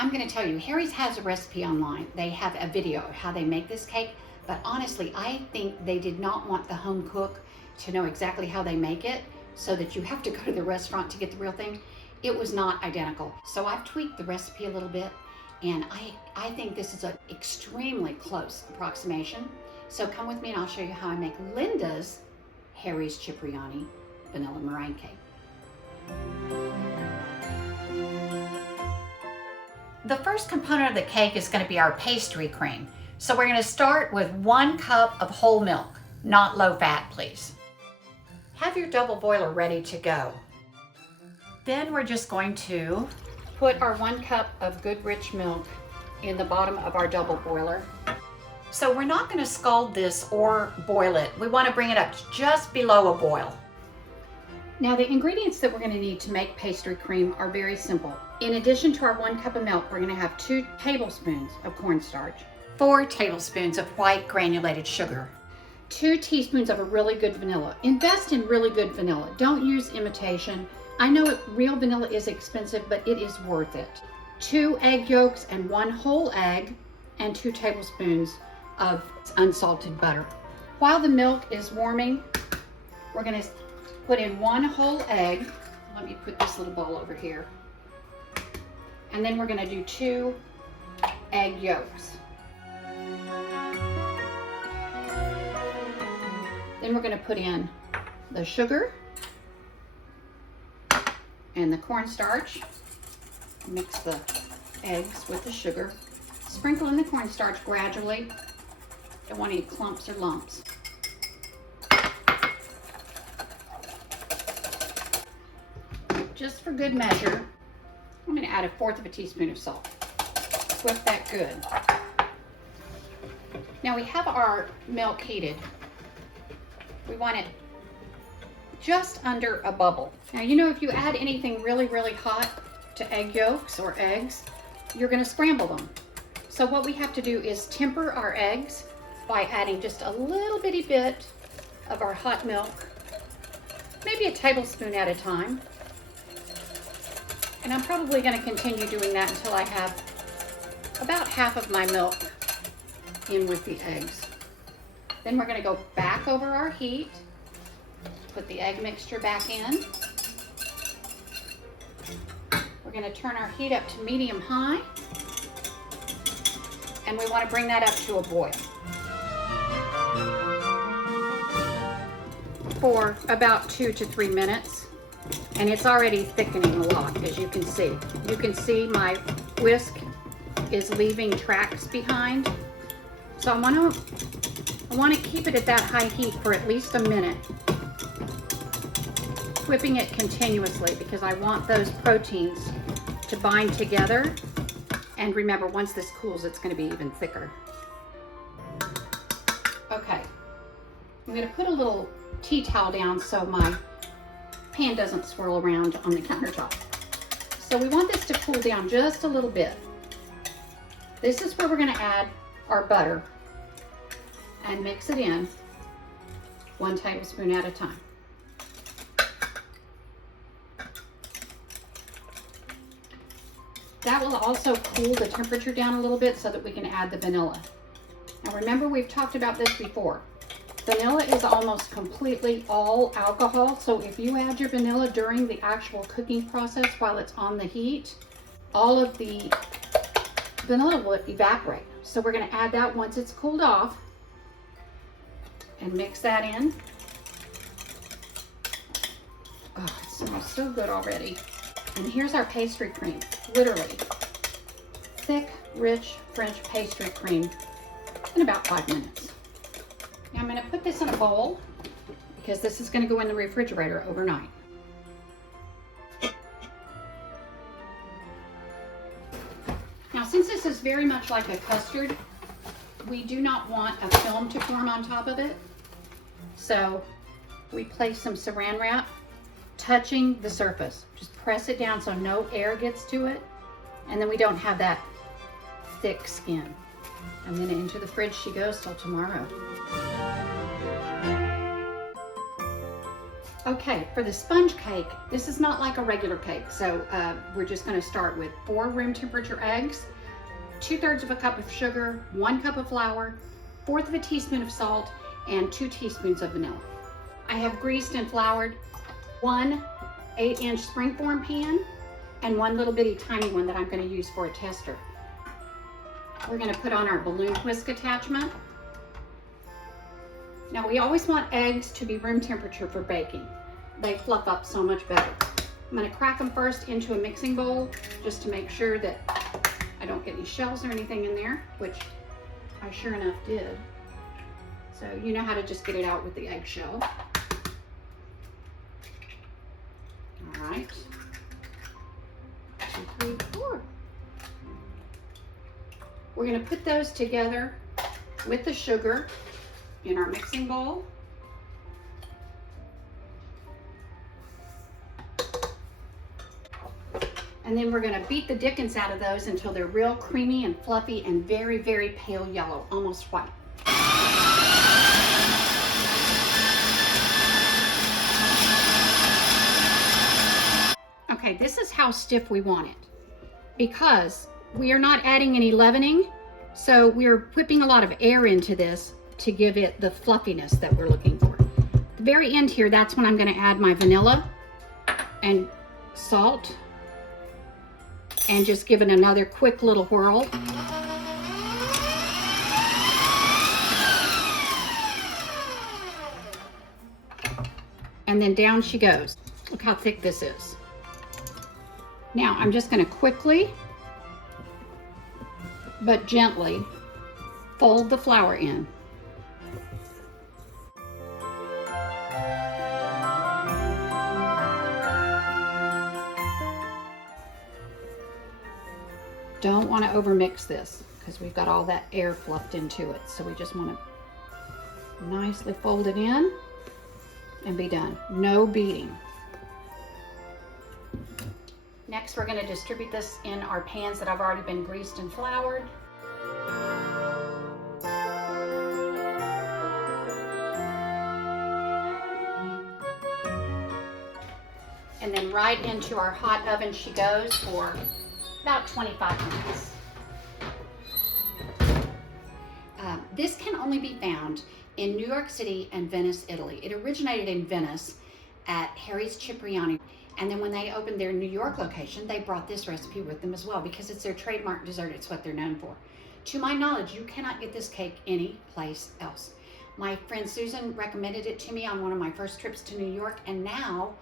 I'm going to tell you, Harry's has a recipe online. They have a video of how they make this cake, but honestly, I think they did not want the home cook to know exactly how they make it, so that you have to go to the restaurant to get the real thing. It was not identical. So I've tweaked the recipe a little bit, and I think this is an extremely close approximation. So come with me and I'll show you how I make Linda's Harry's Cipriani vanilla meringue cake. The first component of the cake is going to be our pastry cream. So we're going to start with 1 cup of whole milk, not low fat, please. Have your double boiler ready to go. Then we're just going to put our 1 cup of good rich milk in the bottom of our double boiler. So we're not going to scald this or boil it. We want to bring it up to just below a boil. Now the ingredients that we're going to need to make pastry cream are very simple. In addition to our 1 cup of milk, we're going to have 2 tablespoons of cornstarch, 4 tablespoons of white granulated sugar, 2 teaspoons of a really good vanilla. Invest in really good vanilla. Don't use imitation. I know real vanilla is expensive, but it is worth it. 2 egg yolks and 1 whole egg, and 2 tablespoons of unsalted butter. While the milk is warming, we're going to put in 1 whole egg. Let me put this little bowl over here. And then we're going to do 2 egg yolks. Then we're going to put in the sugar and the cornstarch. Mix the eggs with the sugar. Sprinkle in the cornstarch gradually. Don't want any clumps or lumps. Just for good measure, I'm going to add 1/4 teaspoon of salt. Whip that good. Now we have our milk heated. We want it just under a bubble. Now you know, if you add anything really, really hot to egg yolks or eggs, you're going to scramble them. So what we have to do is temper our eggs by adding just a little bitty bit of our hot milk, maybe a tablespoon at a time. And I'm probably going to continue doing that until I have about half of my milk in with the eggs. Then we're going to go back over our heat, put the egg mixture back in. We're going to turn our heat up to medium-high, and we want to bring that up to a boil for about 2 to 3 minutes. And it's already thickening a lot, as you can see. You can see my whisk is leaving tracks behind. So I want to keep it at that high heat for at least a minute, whipping it continuously because I want those proteins to bind together. And remember, once this cools, it's going to be even thicker. Okay, I'm going to put a little tea towel down so my pan doesn't swirl around on the countertop. So we want this to cool down just a little bit. This is where we're going to add our butter and mix it in 1 tablespoon at a time. That will also cool the temperature down a little bit so that we can add the vanilla. Now remember, we've talked about this before. Vanilla is almost completely all alcohol, so if you add your vanilla during the actual cooking process while it's on the heat, all of the vanilla will evaporate. So we're going to add that once it's cooled off and mix that in. Oh, it smells so good already. And here's our pastry cream, literally thick, rich French pastry cream in about 5 minutes. Now I'm going to put this in a bowl because this is going to go in the refrigerator overnight. Now since this is very much like a custard, we do not want a film to form on top of it. So we place some saran wrap touching the surface. Just press it down so no air gets to it, and then we don't have that thick skin. And then into the fridge she goes till tomorrow. Okay, for the sponge cake, this is not like a regular cake. So we're just gonna start with 4 room temperature eggs, 2/3 of a cup of sugar, 1 cup of flour, 1/4 of a teaspoon of salt, and 2 teaspoons of vanilla. I have greased and floured 1 8-inch springform pan and 1 little bitty tiny one that I'm gonna use for a tester. We're gonna put on our balloon whisk attachment. Now we always want eggs to be room temperature for baking. They fluff up so much better. I'm gonna crack them first into a mixing bowl just to make sure that I don't get any shells or anything in there, which I sure enough did. So you know how to just get it out with the eggshell. All right, 2, 3, 4. We're gonna put those together with the sugar in our mixing bowl. And then we're gonna beat the dickens out of those until they're real creamy and fluffy and very, very pale yellow, almost white. Okay, this is how stiff we want it because we are not adding any leavening, so we're whipping a lot of air into this to give it the fluffiness that we're looking for. At the very end here, that's when I'm gonna add my vanilla and salt and just give it another quick little whirl. And then down she goes. Look how thick this is. Now I'm just gonna quickly but gently fold the flour in. Don't want to overmix this because we've got all that air fluffed into it. So we just want to nicely fold it in and be done. No beating. Next, we're going to distribute this in our pans that I've already been greased and floured. And then right into our hot oven she goes for about 25 minutes. This can only be found in New York City and Venice, Italy. It originated in Venice at Harry's Cipriani. And then when they opened their New York location, they brought this recipe with them as well because it's their trademark dessert. It's what they're known for. To my knowledge, you cannot get this cake anyplace else. My friend Susan recommended it to me on one of my first trips to New York, and now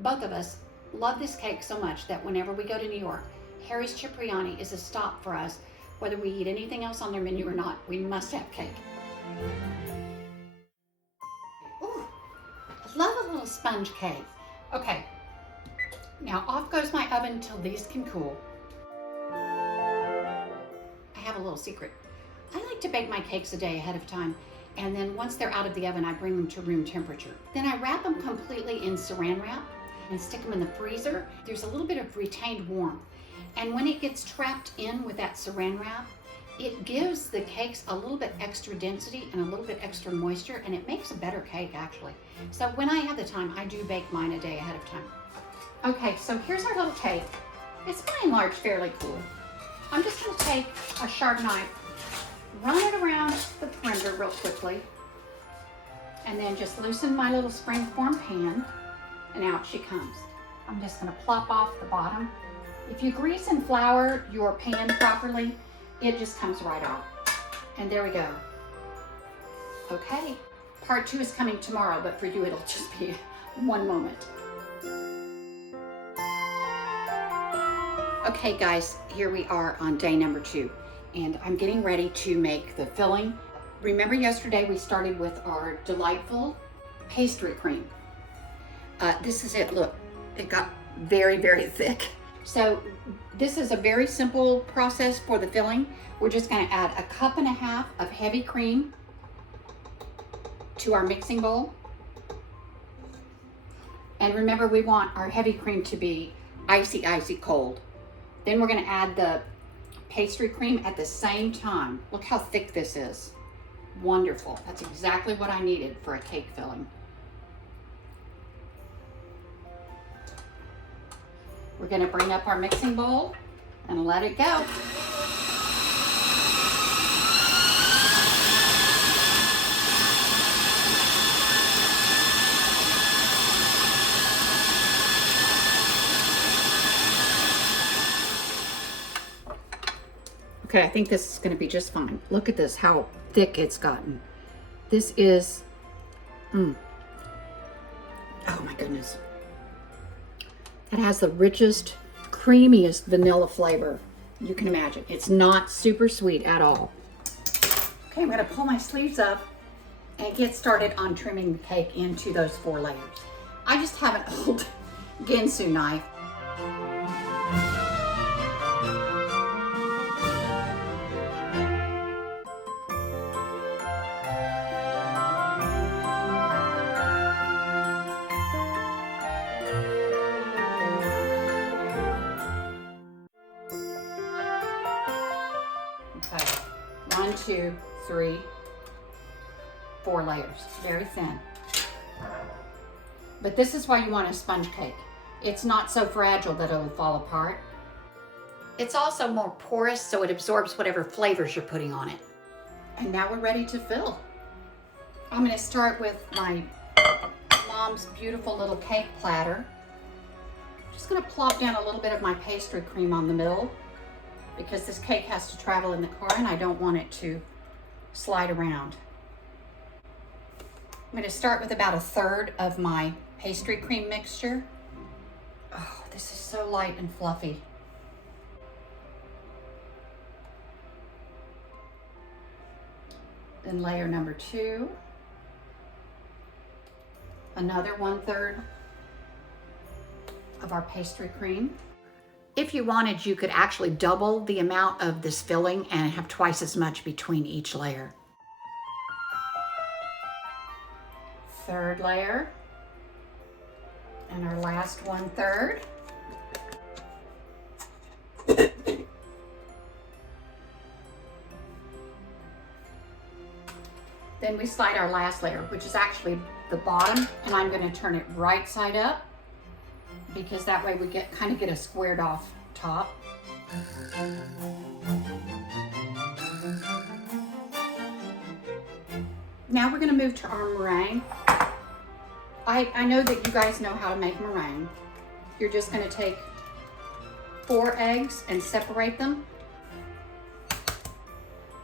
both of us love this cake so much that whenever we go to New York, Harry's Cipriani is a stop for us. Whether we eat anything else on their menu or not, we must have cake. Ooh, I love a little sponge cake. Okay, now off goes my oven till these can cool. I have a little secret. I like to bake my cakes a day ahead of time, and then once they're out of the oven, I bring them to room temperature. Then I wrap them completely in saran wrap and stick them in the freezer. There's a little bit of retained warmth. And when it gets trapped in with that saran wrap, it gives the cakes a little bit extra density and a little bit extra moisture, and it makes a better cake actually. So when I have the time, I do bake mine a day ahead of time. Okay, so here's our little cake. It's by and large fairly cool. I'm just gonna take a sharp knife, run it around the perimeter real quickly, and then just loosen my little springform pan, and out she comes. I'm just gonna plop off the bottom. If you grease and flour your pan properly, it just comes right off. And there we go. Okay, part 2 is coming tomorrow, but for you it'll just be one moment. Okay guys, here we are on day number 2, and I'm getting ready to make the filling. Remember yesterday we started with our delightful pastry cream. This is it, look, it got very, very thick. So this is a very simple process for the filling. We're just gonna add 1.5 cups of heavy cream to our mixing bowl. And remember, we want our heavy cream to be icy, icy cold. Then we're gonna add the pastry cream at the same time. Look how thick this is. Wonderful, that's exactly what I needed for a cake filling. We're gonna bring up our mixing bowl and let it go. Okay, I think this is gonna be just fine. Look at this, how thick it's gotten. This is, oh my goodness. It has the richest, creamiest vanilla flavor you can imagine. It's not super sweet at all. Okay, I'm gonna pull my sleeves up and get started on trimming the cake into those 4 layers. I just have an old Ginsu knife. Okay, 1, 2, 3, 4 layers, very thin. But this is why you want a sponge cake. It's not so fragile that it'll fall apart. It's also more porous, so it absorbs whatever flavors you're putting on it. And now we're ready to fill. I'm gonna start with my mom's beautiful little cake platter. I'm just gonna plop down a little bit of my pastry cream on the middle, because this cake has to travel in the car and I don't want it to slide around. I'm going to start with about 1/3 of my pastry cream mixture. Oh, this is so light and fluffy. Then layer number 2. Another 1/3 of our pastry cream. If you wanted, you could actually double the amount of this filling and have twice as much between each layer. 3rd layer, and our last 1/3. Then we slide our last layer, which is actually the bottom, and I'm going to turn it right side up, because that way we kind of get a squared off top. Now we're going to move to our meringue. I know that you guys know how to make meringue. You're just going to take 4 eggs and separate them.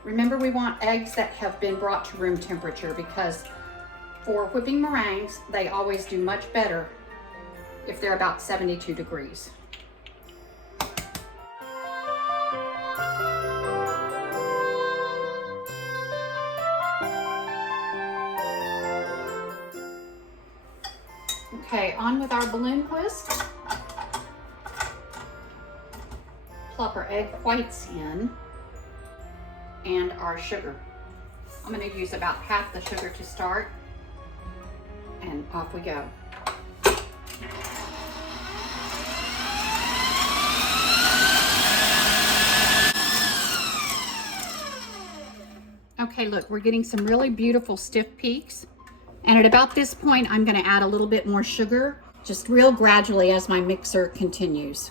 Remember, we want eggs that have been brought to room temperature, because for whipping meringues, they always do much better if they're about 72 degrees. Okay, on with our balloon whisk. Plop our egg whites in and our sugar. I'm going to use about half the sugar to start, and off we go. Okay, look, we're getting some really beautiful stiff peaks. And at about this point, I'm going to add a little bit more sugar, just real gradually as my mixer continues.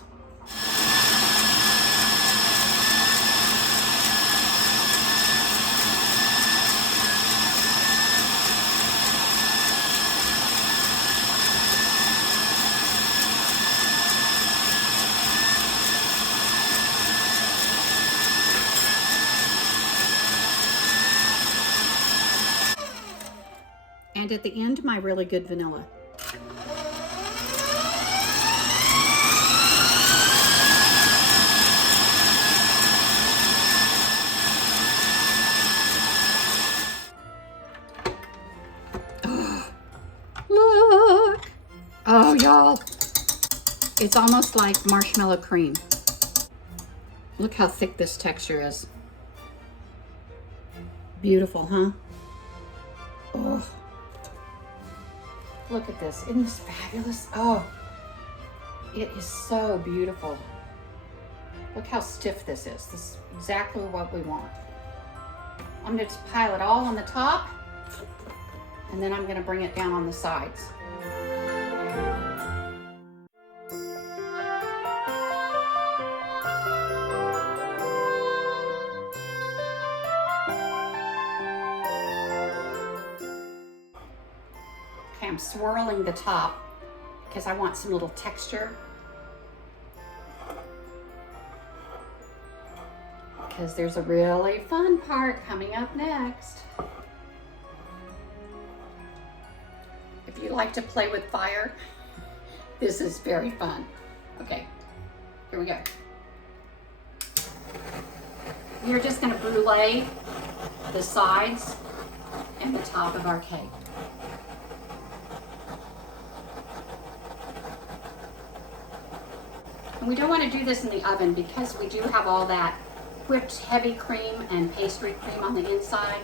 And at the end, my really good vanilla. Look! Oh, y'all. It's almost like marshmallow cream. Look how thick this texture is. Beautiful, huh? Oh. Look at this. Isn't this fabulous? Oh, it is so beautiful. Look how stiff this is. This is exactly what we want. I'm going to just pile it all on the top, and then I'm going to bring it down on the sides. I'm swirling the top because I want some little texture. Because there's a really fun part coming up next. If you like to play with fire, this is very fun. Okay, here we go. We're just gonna brulee the sides and the top of our cake. And we don't want to do this in the oven because we do have all that whipped heavy cream and pastry cream on the inside.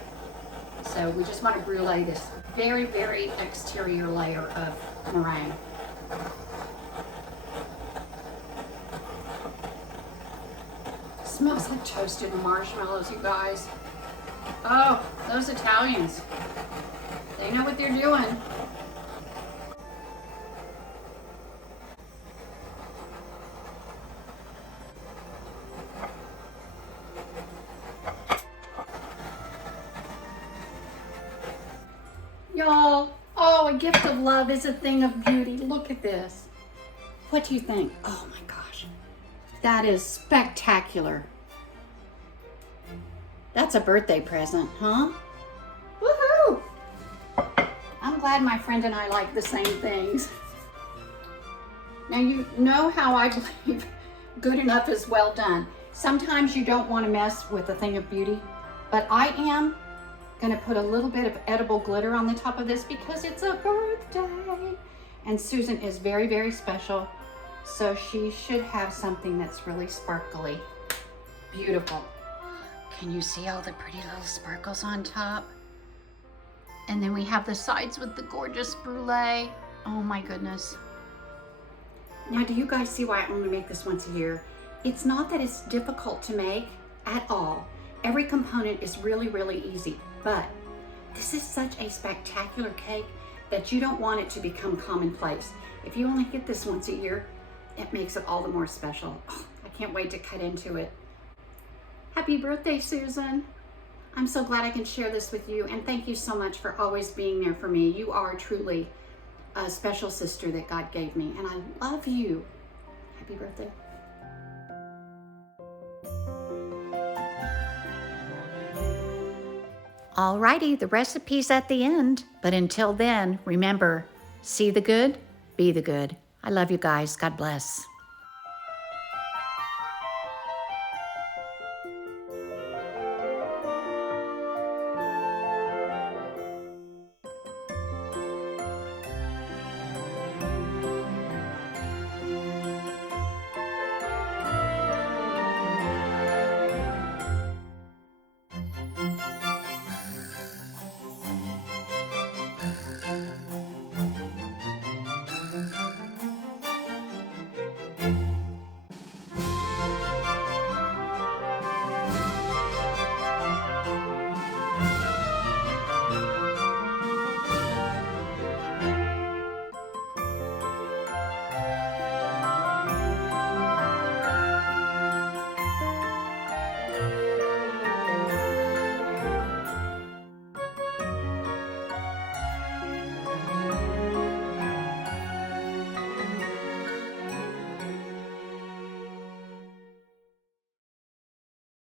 So we just want to brulee this very, very exterior layer of meringue. Smells like toasted marshmallows, you guys. Oh, those Italians. They know what they're doing. Y'all, oh, a gift of love is a thing of beauty. Look at this. What do you think? Oh my gosh, that is spectacular. That's a birthday present, huh? Woohoo! I'm glad my friend and I like the same things. Now you know how I believe good enough is well done. Sometimes you don't want to mess with a thing of beauty, but I am gonna put a little bit of edible glitter on the top of this because it's a birthday. And Susan is very, very special. So she should have something that's really sparkly. Beautiful. Can you see all the pretty little sparkles on top? And then we have the sides with the gorgeous brulee. Oh my goodness. Now, do you guys see why I only make this once a year? It's not that it's difficult to make at all. Every component is really, really easy, but this is such a spectacular cake that you don't want it to become commonplace. If you only get this once a year, it makes it all the more special. Oh, I can't wait to cut into it. Happy birthday, Susan. I'm so glad I can share this with you, and thank you so much for always being there for me. You are truly a special sister that God gave me, and I love you. Happy birthday. Alrighty, the recipe's at the end, but until then, remember, see the good, be the good. I love you guys. God bless.